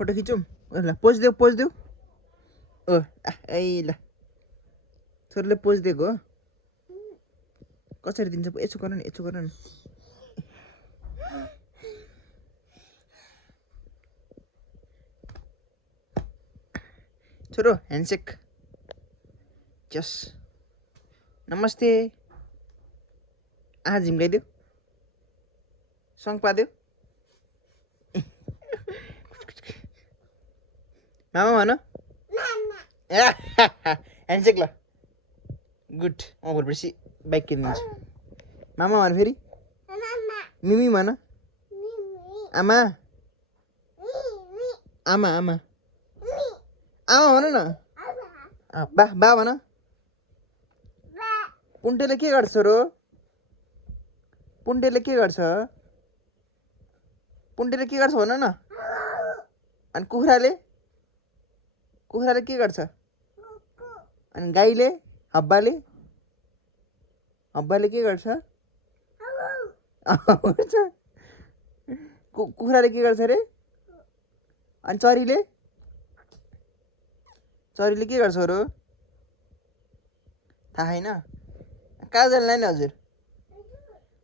photo खिचौँ ल pose देऊ ओ ए ल छोरीले पोज दिएको हो कसरी दिन्छ यसो गर न छोरो ह्यान्डसेक जस नमस्ते आज झिम्काइदेऊ सङ पादेऊ मामा भन ह्यान्डसेक ल गुड म भोलिपर्सि बाइक किनिदिन्छु मामा भन फेरि मिमी भन आमा आमा आमा आमा भन न बा भन पुन्टेले के गर्छ र पुन्टेले के गर्छ भन न अनि कुखुराले के गर्छ अनि गाईले हब्बाले के गर्छ कुखुराले के गर्छ रे अनि चरीले के गर्छ र थाहा छैन कहाँ जानु नि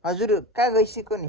हजुर कहाँ गइसक्यो नि